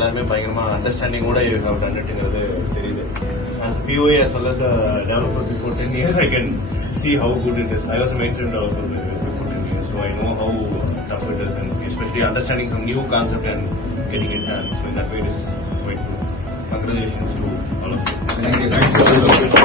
எல்லாருமே பயங்கரமா அண்டர்ஸ்டாண்டிங்கோட have done இட்ங்கிறது தெரியுது. As a POA as well as a developer before 10 years, I can see how good it is. I was a mainframe developer before 10 years, so I know how tough it is, and especially understanding some new concept and getting it done. So in that way, it is quite good. Congratulations to all of you. Thank you.